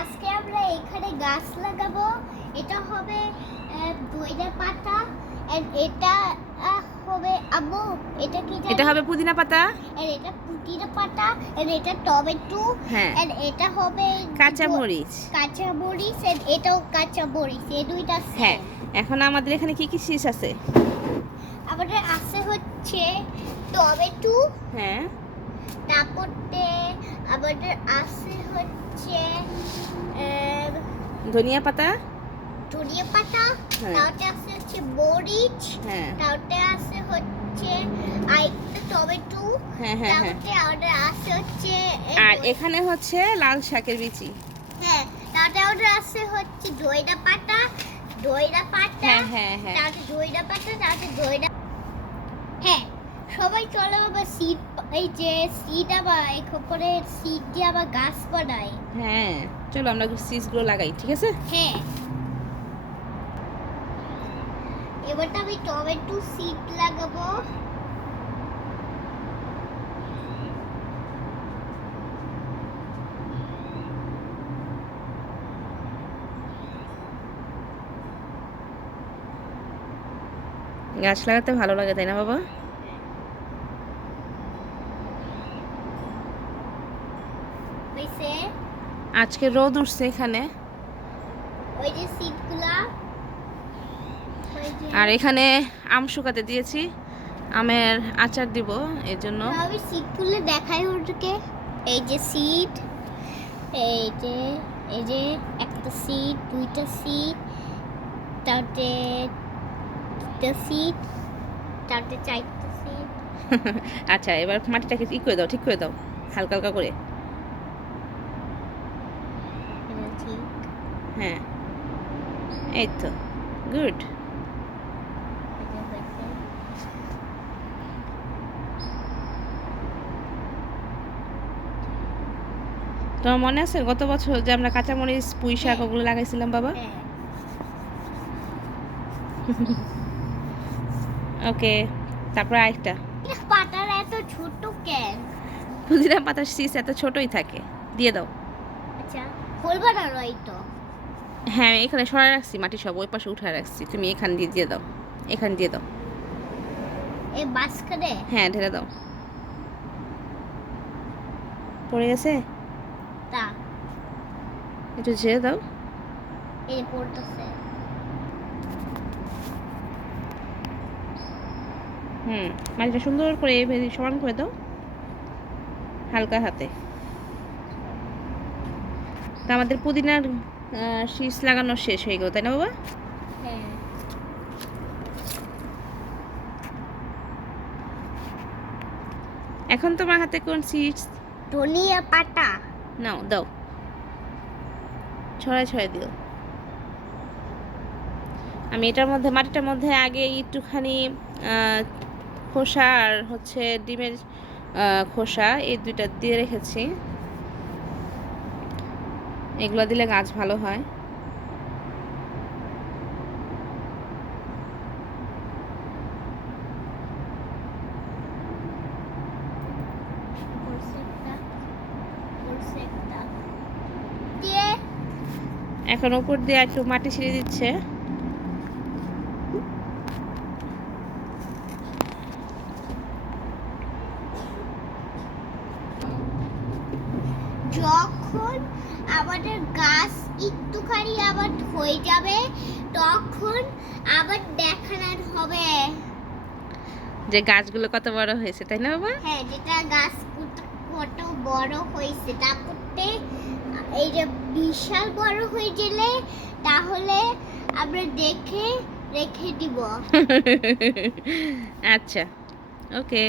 আজকে আমরা এখানে গাছ লাগাবো। এটা হবে দইটা পাতা, আর এটা হবে আম্মু এটা কি জানি? এটা হবে পুদিনা পাতা, আর এটা পুদিনা পাতা, আর এটা টমেটো, হ্যাঁ, আর এটা হবে কাঁচা মরিচ। কাঁচা মরিচ, আর এটাও কাঁচা মরিচ। এই দুইটা হ্যাঁ, same। এখন আমাদের এখানে কি কি চিজ আছে? আমাদের আছে হচ্ছে টমেটো, হ্যাঁ, তারপরে আমাদের আছে হচ্ছে ধনিয়া পাতা, ধনিয়া পাতা, হ্যাঁ। তারপরে আছে হচ্ছে মরিচ, হ্যাঁ, তারপরে আছে হচ্ছে আরেকটা টমেটো, হ্যাঁ, হ্যাঁ, হ্যাঁ। তারপরে আমাদের আছে হচ্ছে আর এখানে হচ্ছে লাল শাকের বিচি। হ্যাঁ, তারপরে আমাদের আছে হচ্ছে দইটা পাতা, হ্যাঁ, হ্যাঁ, হ্যাঁ। তারপরে দইটা পাতা, তারপরে দইটা। হ্যাঁ, সবাই চলো আবার সিড, এই যে সিড আবার এরপরে সিড দিয়ে আবার গাছ বানাই। হ্যাঁ, চলো আমরা চিজগুলো লাগাই, ঠিক আছে? হ্যাঁ, এবার আমি টমেটো সিড লাগাবো। গাছ লাগাতে ভালো লাগে, তাই না বাবা? হইছে, আজকে রোদ উঠছে এখানে, ওই যে সিডগুলা, ওই যে আর এখানে আম শুকাতে দিয়েছি, আমের আচার দিব এর জন্য। আমি সিডগুলো দেখাই ওদেরকে। এই যে সিড, এই যে এই যে একটা সিড, দুইটা সিড, তারপরে তিনটা সিড, তারপরে চারটা সিড। আচ্ছা, এবার মাটিটাকে ই করে দাও, ঠিক করে দাও, হালকা হালকা করে। এটা ঠিক। হ্যাঁ, এই তো, গুড। এটা হয়েছে। তোমার মনে আছে গত বছর যে আমরা কাঁচামরিচ, পুঁই শাক হ্যাঁ। ওগুলো লাগাইছিলাম বাবা? হ্যাঁ, ওকে, তারপর আরেকটা। এটা পাতার এত ছোট কেন? পুদিনা পাতার শীষ এত ছোটই থাকে, দিয়ে দাও। আচ্ছা, ফুল বানানো এই তো। হ্যাঁ, এখানে সরাই রাখছি, মাটি সব ওই পাশে উঠায় রাখছি, তুমি এখান দিয়ে দিয়ে দাও, এখান দিয়ে দাও। এই বাস্কেটে হ্যাঁ, ঢেলে দাও। পড়ে গেছে, তা একটু ঝেড়ে দাও। এই পড়তেছে। মাটিটা সুন্দর করে এভাবে সমান করে দাও, হালকা হাতে। তা আমাদের পুদিনার শীষ লাগানো শেষ হয়ে গেল, তাই না বাবা? হ্যাঁ, এখন তোমার হাতে কোন সিডস? ধনিয়া পাতা। নাও, দাও, ছড়াই ছড়াই দিও। আমি এটার মধ্যে, মাটিটার মধ্যে আগে একটুখানি খোসা আর হচ্ছে ডিমের খোসা, এই দুইটা দিয়ে রেখেছি। এগুলো দিলে গাছ ভালো হয়। দিয়ে এখন উপর দিয়ে একটু মাটি ছিঁড়ে দিচ্ছে। যখন আমাদের গাছ একটুখানি আবার হয়ে যাবে, তখন আবার দেখানো হবে। যে গাছগুলো কত বড় হয়েছে, তাই না বাবা? হ্যাঁ, যেটা গাছ কত বড় হয়েছে, তারপরে এই যে বিশাল বড় হয়ে গেলে তাহলে আমরা দেখে রেখে দিব। আচ্ছা, ওকে।